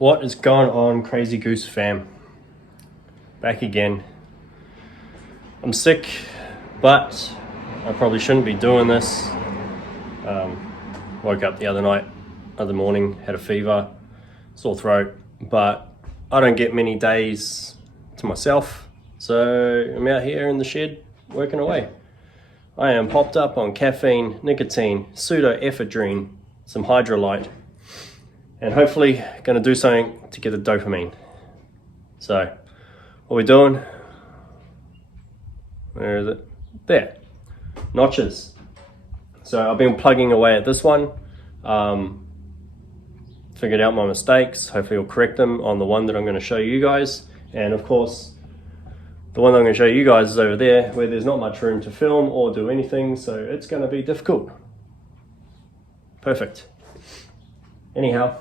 What is going on, Crazy Goose fam? Back again. I'm sick, but I probably shouldn't be doing this. Woke up the other morning, had a fever, sore throat, but I don't get many days to myself, so I'm out here in the shed working away. I am popped up on caffeine, nicotine, pseudoephedrine, some hydrolyte, and hopefully going to do something to get the dopamine. So, what we're doing, where is it? There, notches. So I've been plugging away at this one, figured out my mistakes, hopefully I'll correct them on the one that I'm going to show you guys. And of course, the one that I'm going to show you guys is over there where there's not much room to film or do anything, so it's going to be difficult. Perfect. Anyhow,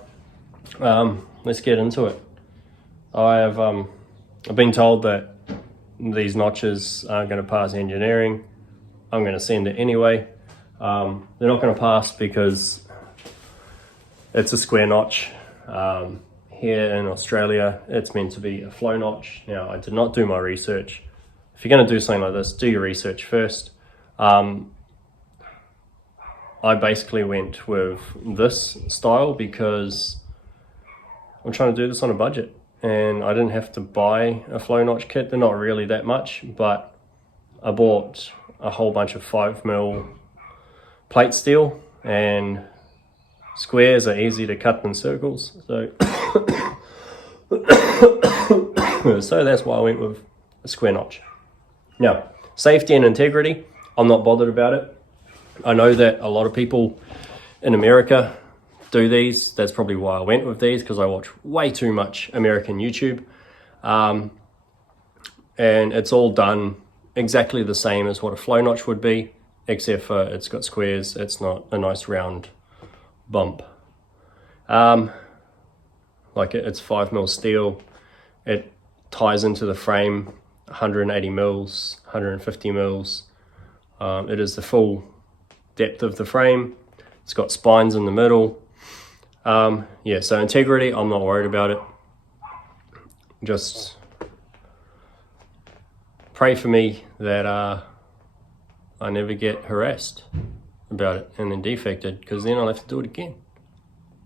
let's get into it. I've been told that these notches aren't going to pass engineering. I'm going to send it anyway. They're not going to pass because it's a square notch. Here in Australia, it's meant to be a flow notch. Now, I did not do my research. If you're going to do something like this, do your research first. I basically went with this style because I'm trying to do this on a budget, and I didn't have to buy a flow notch kit. They're not really that much, but I bought a whole bunch of 5mm plate steel, and squares are easy to cut than circles, so so that's why I went with a square notch. Now, safety and integrity, I'm not bothered about it. I know that a lot of people in America do these. That's probably why I went with these, because I watch way too much American YouTube. And it's all done exactly the same as what a flow notch would be, except for it's got squares. It's not a nice round bump. Like it's 5mm steel. It ties into the frame 180 mils, 150 mils. It is the full depth of the frame. It's got spines in the middle. Yeah, so integrity, I'm not worried about it. Just pray for me that I never get harassed about it and then defected, because then I'll have to do it again.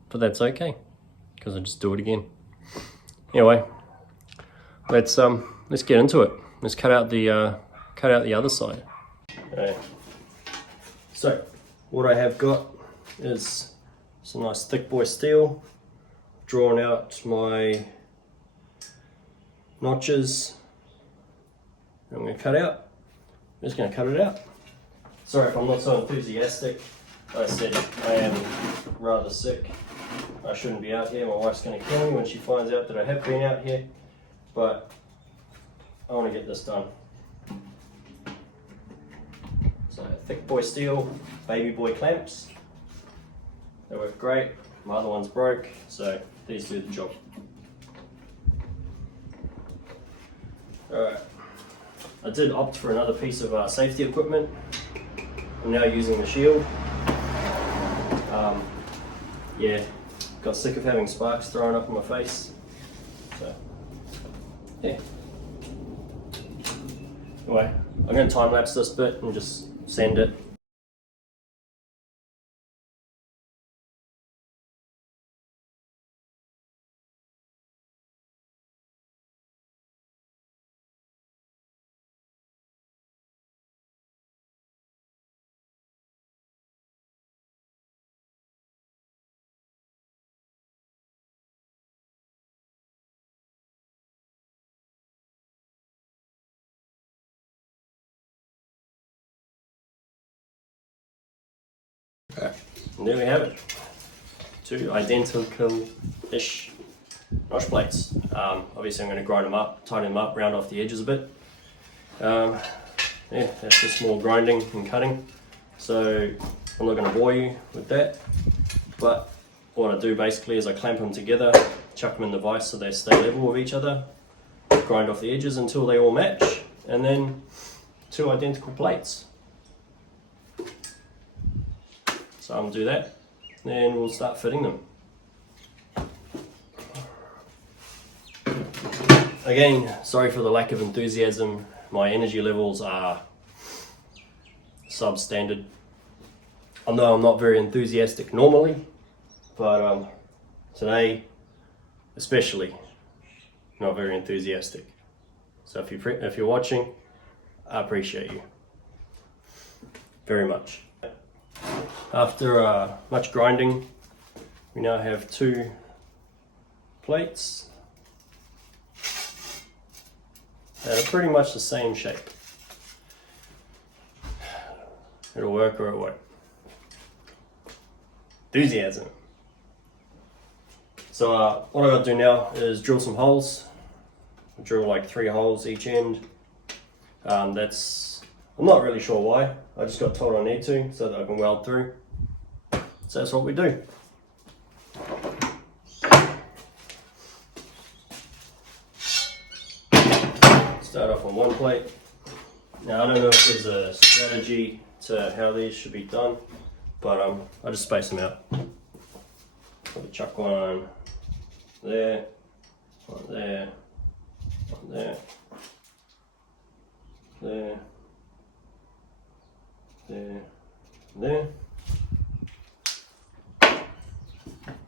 But that's okay, because I just do it again. Anyway, let's get into it. Let's cut out the other side. Okay. So what I have got is some nice thick boy steel. Drawn out my notches. I'm going to cut out. I'm just going to cut it out. Sorry if I'm not so enthusiastic. Like I said, I am rather sick. I shouldn't be out here. My wife's going to kill me when she finds out that I have been out here. But I want to get this done. So thick boy steel, baby boy clamps. They work great. My other one's broke, so these do the job. Alright. I did opt for another piece of safety equipment. I'm now using the shield. Yeah, got sick of having sparks thrown up in my face. So, yeah. Anyway, I'm going to time lapse this bit and just send it. Alright, and there we have it. Two identical-ish notch plates. Obviously I'm going to grind them up, tighten them up, round off the edges a bit. Yeah, that's just more grinding and cutting. So I'm not going to bore you with that. But what I do basically is I clamp them together, chuck them in the vise so they stay level with each other, grind off the edges until they all match, and then two identical plates. So I'm going to do that, then we'll start fitting them. Again, sorry for the lack of enthusiasm. My energy levels are substandard. I know I'm not very enthusiastic normally, but today especially not very enthusiastic. So if you're watching, I appreciate you very much. After much grinding, we now have 2 plates that are pretty much the same shape. It'll work or it won't. Enthusiasm. So what I gotta do now is drill some holes. Drill like 3 holes each end. I'm not really sure why. I just got told I need to so that I can weld through. So that's what we do. Start off on one plate. Now I don't know if there's a strategy to how these should be done, but I just space them out. Probably chuck one there, one there, one there, there, there, there.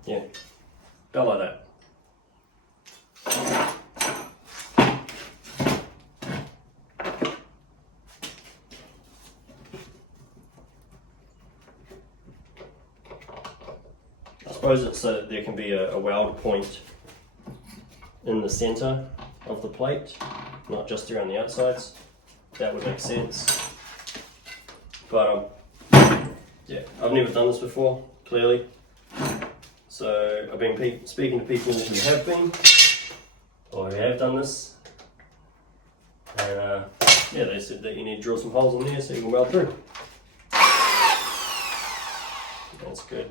Yeah, about like that. I suppose it's so that there can be a weld point in the center of the plate, not just around the outsides. That would make sense. But yeah, I've never done this before, clearly. So I've been speaking to people who have been, or who have done this, and yeah, they said that you need to drill some holes in there so you can weld through. That's good.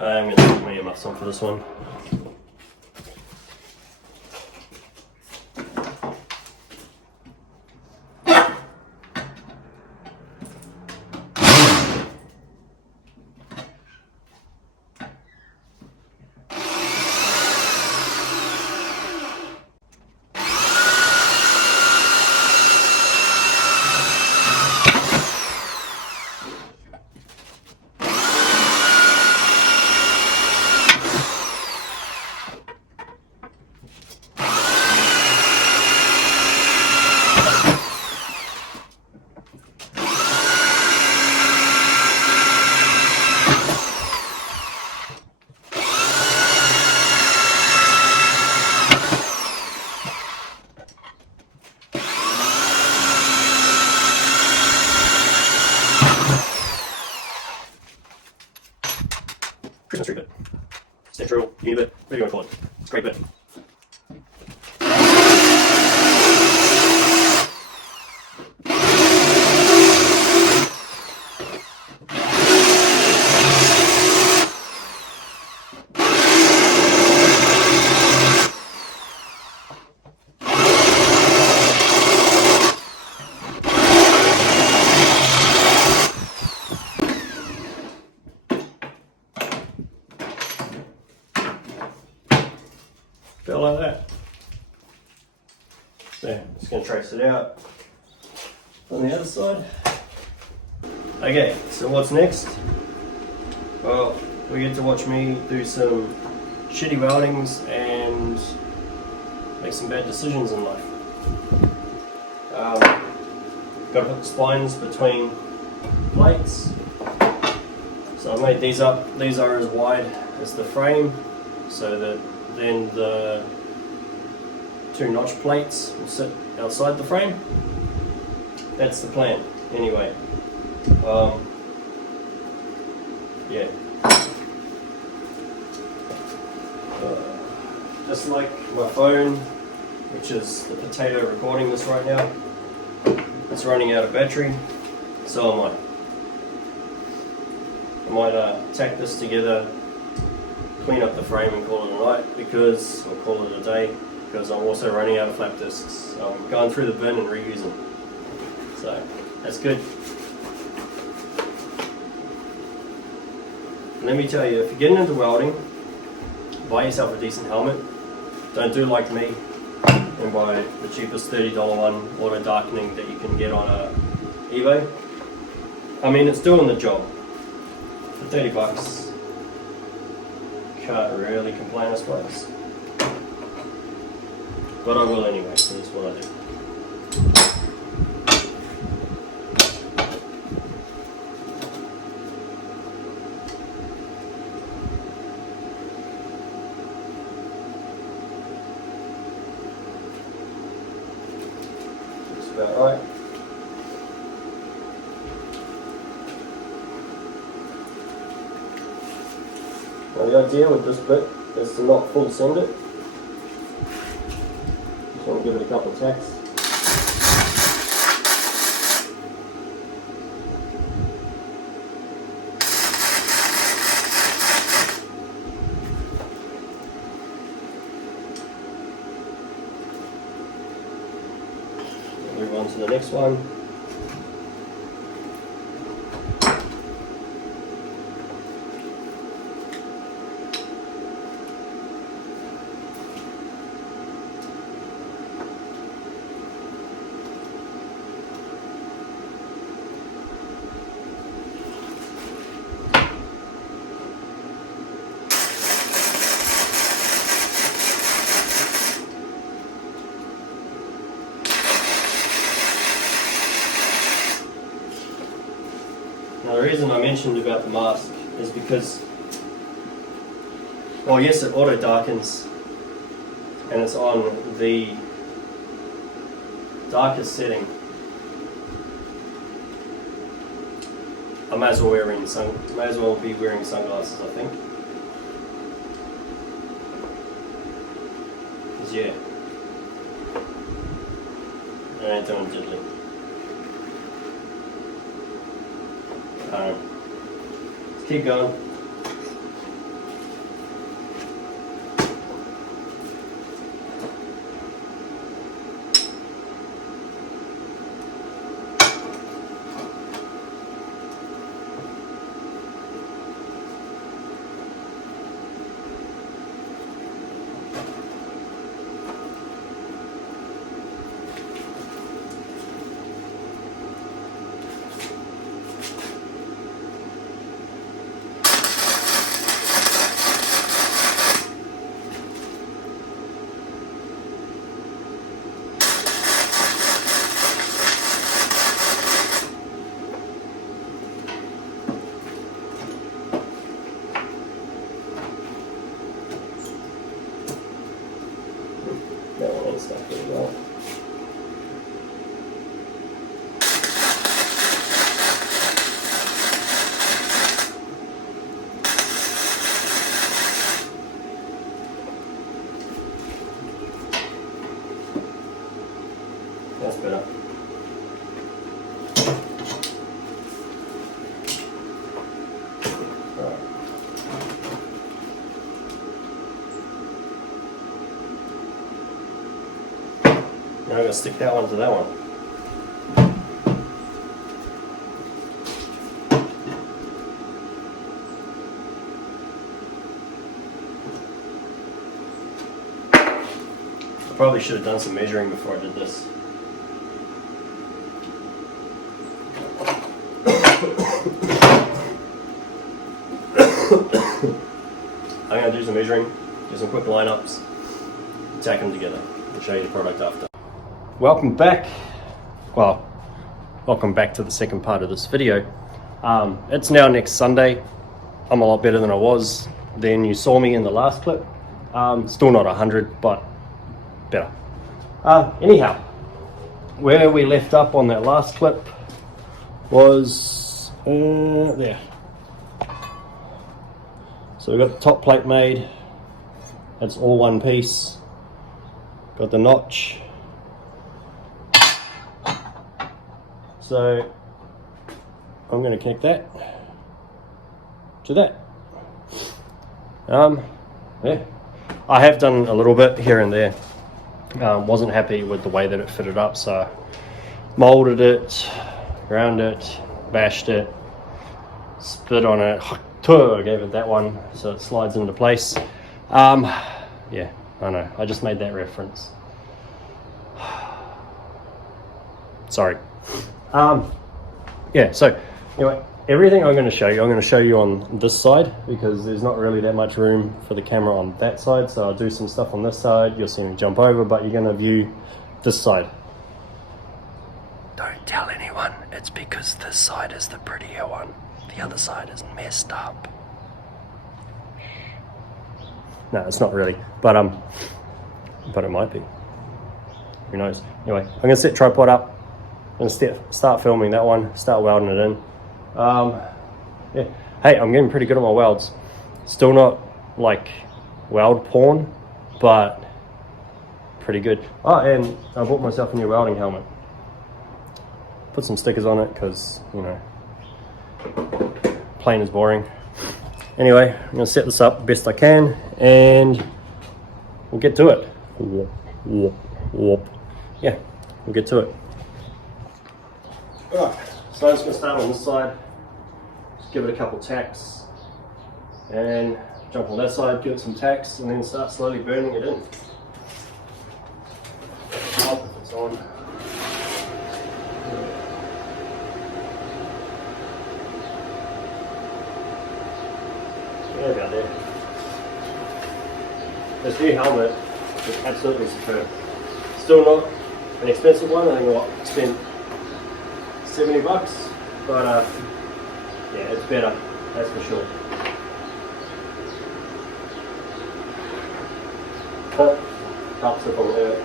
I'm going to put my earmuffs on for this one. Christmas tree bit. Central, uni bit, whatever you want to call it. It's a great bit. Feel like that. So, just going to trace it out on the other side. Okay, so what's next? Well, we get to watch me do some shitty weldings and make some bad decisions in life. Got to put the spines between plates. So I made these up. These are as wide as the frame, so that then the 2 notch plates will sit outside the frame. That's the plan, anyway. Yeah. Just like my phone, which is the potato recording this right now, it's running out of battery, so am I. I might tack this together, clean up the frame and call it a night, or call it a day, because I'm also running out of flap discs. I'm going through the bin and reusing. So that's good. And let me tell you, if you're getting into welding, buy yourself a decent helmet. Don't do like me and buy the cheapest $30 one auto darkening that you can get on eBay. I mean, it's doing the job. For 30 bucks, can't really complain, I suppose. But I will anyway, so that's what I do. That's about right. Now the idea with this bit is to not full send it. Just want to give it a couple of tacks. Move on to the next one. Now the reason I mentioned about the mask is because, well, yes, it auto darkens and it's on the darkest setting. I might as well be wearing sunglasses, I think. 'Cause yeah, I ain't doing diddly. Let's keep going. That one ain't stuck pretty well. That's better. Right. Now I'm going to stick that one to that one. I probably should have done some measuring before I did this. I'm going to do some measuring, do some quick lineups, tack them together. I'll show you the product after. Welcome back. Well, welcome back to the second part of this video. It's now next Sunday. I'm a lot better than I was than you saw me in the last clip. Still not 100, but better. Anyhow, where we left up on that last clip was there. So we've got the top plate made. That's all one piece. Got the notch. So I'm going to connect that to that. Yeah, I have done a little bit here and there. Wasn't happy with the way that it fitted up, so molded it, ground it, bashed it, spit on it, gave it that one so it slides into place. Yeah, I know, I just made that reference. Sorry. Yeah, so anyway, everything I'm going to show you on this side, because there's not really that much room for the camera on that side, so I'll do some stuff on this side, you'll see me jump over, but you're going to view this side. Don't tell anyone, it's because this side is the prettier one. The other side is messed up. No, it's not really, but it might be. Who knows? Anyway, I'm going to set tripod up. I'm going to start filming that one, start welding it in. Yeah. Hey, I'm getting pretty good at my welds. Still not like weld porn, but pretty good. Oh, and I bought myself a new welding helmet. Put some stickers on it because, you know, plain is boring. Anyway, I'm going to set this up best I can and we'll get to it. Yeah, we'll get to it. Alright, so I'm just going to start on this side, just give it a couple tacks, and jump on that side, give it some tacks, and then start slowly burning it in. If it's on. Yeah, about there. This new helmet is absolutely superb. Still not an expensive one, I think I spent $70, but yeah, it's better, that's for sure. But helps if I'm hurt.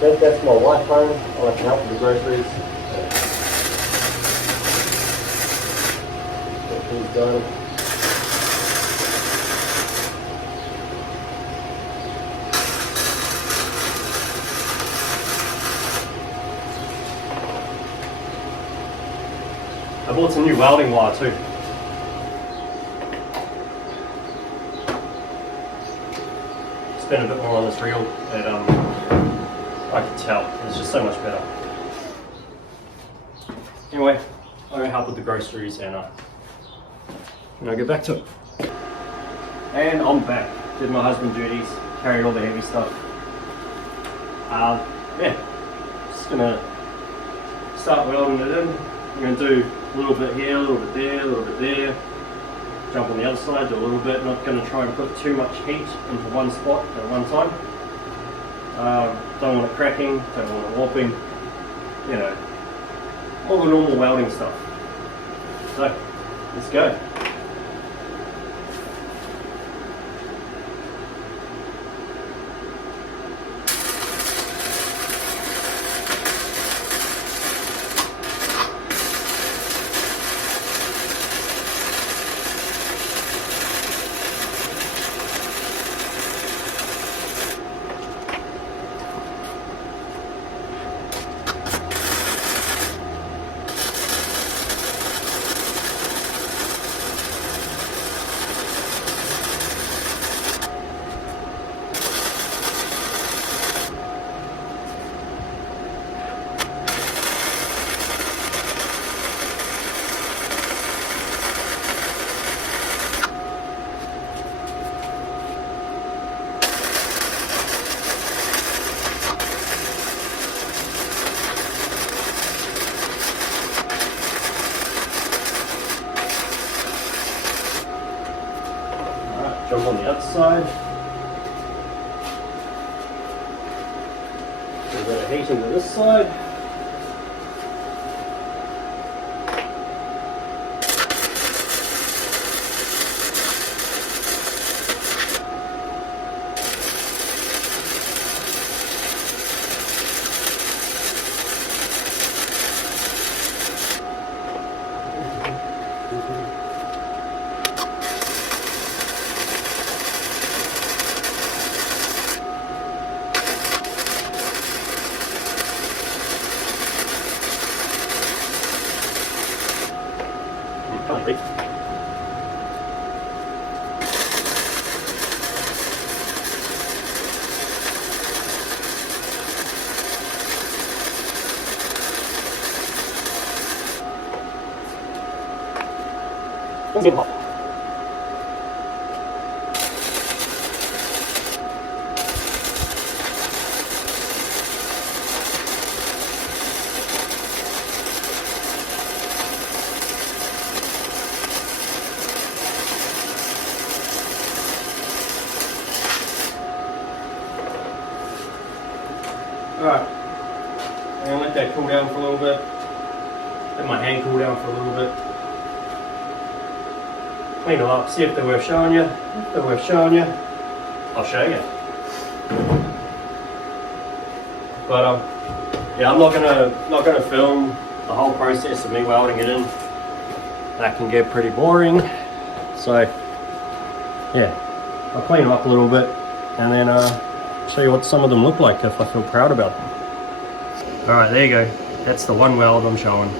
That's my wife home. I like to help with the groceries. Get things done. I bought some new welding wire too. Spent a bit more on this reel, and I can tell, it's just so much better. Anyway, I'm going to help with the groceries and I'll get back to it. And I'm back. Did my husband duties, carried all the heavy stuff. Yeah, just going to start welding it in. I'm going to do a little bit here, a little bit there, a little bit there. Jump on the other side, do a little bit. Not going to try and put too much heat into one spot at one time. Don't want it cracking, don't want it warping, you know, all the normal welding stuff. So, let's go. ones on the other side. A bit of heating to this side. Alright, and let that cool down for a little bit. Let my hand cool down for a little bit. Clean them up, see if they're worth showing you. If they're worth showing you, I'll show you. But yeah, I'm not gonna film the whole process of me welding it in. That can get pretty boring. So yeah, I'll clean them up a little bit and then show you what some of them look like if I feel proud about them. Alright, there you go. That's the one weld I'm showing.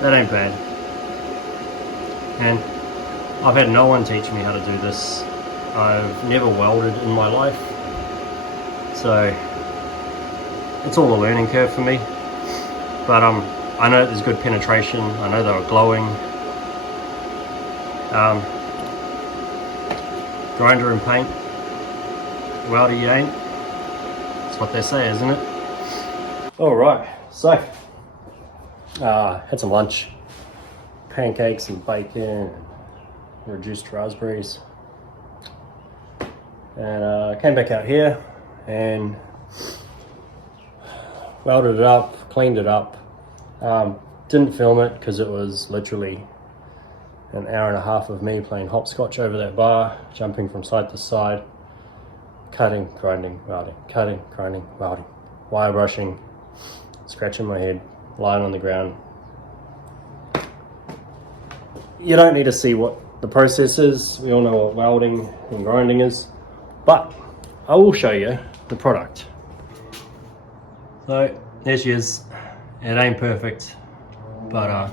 That ain't bad. And I've had no one teach me how to do this. I've never welded in my life. So it's all a learning curve for me. But I know there's good penetration. I know they were glowing. Grinder and paint. Welder you ain't. That's what they say, isn't it? Alright, so had some lunch. Pancakes and bacon, reduced raspberries. And came back out here and welded it up, cleaned it up. Didn't film it because it was literally an hour and a half of me playing hopscotch over that bar, jumping from side to side, cutting, grinding, welding, cutting, grinding, welding, wire brushing, scratching my head, lying on the ground. You don't need to see what the process is. We all know what welding and grinding is, but I will show you the product. So there she is. It ain't perfect, but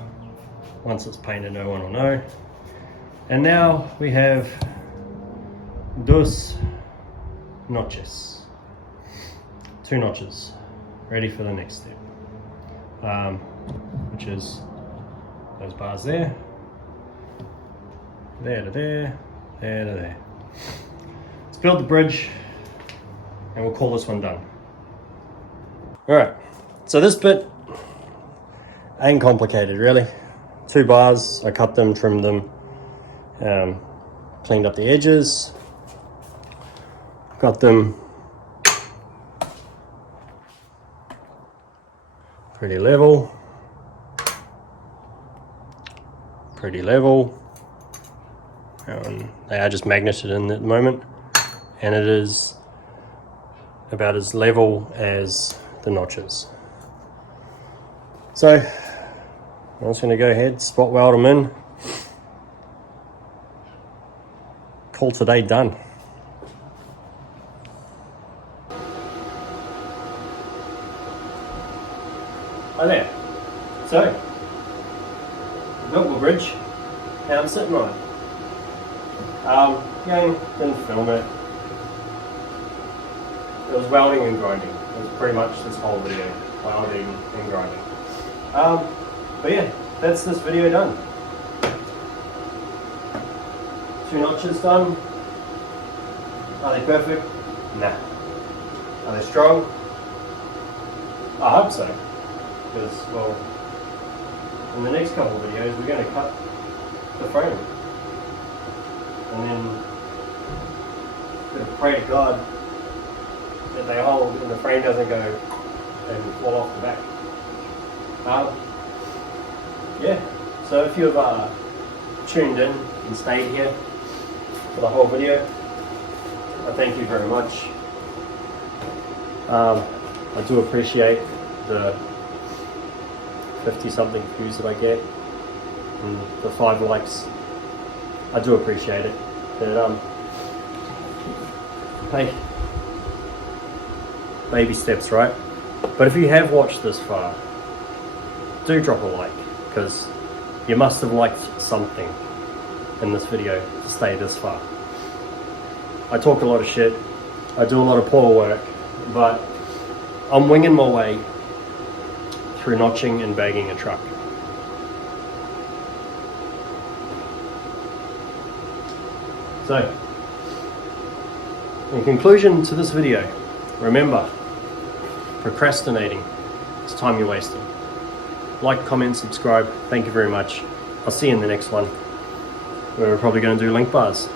once it's painted, no one will know. And now we have dos notches, 2 notches, ready for the next step, which is those bars there. There to there, there to there. Let's build the bridge and we'll call this one done. Alright, so this bit ain't complicated really. 2 bars, I cut them, trimmed them, cleaned up the edges, got them pretty level, they are just magneted in at the moment, and it is about as level as the notches. So I'm just going to go ahead, spot weld them in, call today done. Hi there. So I built my bridge and I'm sitting on it. Again, didn't film it. It was welding and grinding. It was pretty much this whole video, welding and grinding. But yeah, that's this video done. 2 notches done. Are they perfect? Nah. Are they strong? I hope so. Because, well, in the next couple of videos we're going to cut the frame. and then pray to God that they hold and the frame doesn't go and fall off the back. Yeah, so if you've tuned in and stayed here for the whole video, I thank you very much. I do appreciate the 50 something views that I get and the 5 likes. I do appreciate it. But, hey, baby steps, right? But if you have watched this far, do drop a like, because you must have liked something in this video to stay this far. I talk a lot of shit, I do a lot of poor work, but I'm winging my way through notching and bagging a truck. So, in conclusion to this video, remember, procrastinating is time you're wasting. Like, comment, subscribe. Thank you very much. I'll see you in the next one, where we're probably going to do link bars.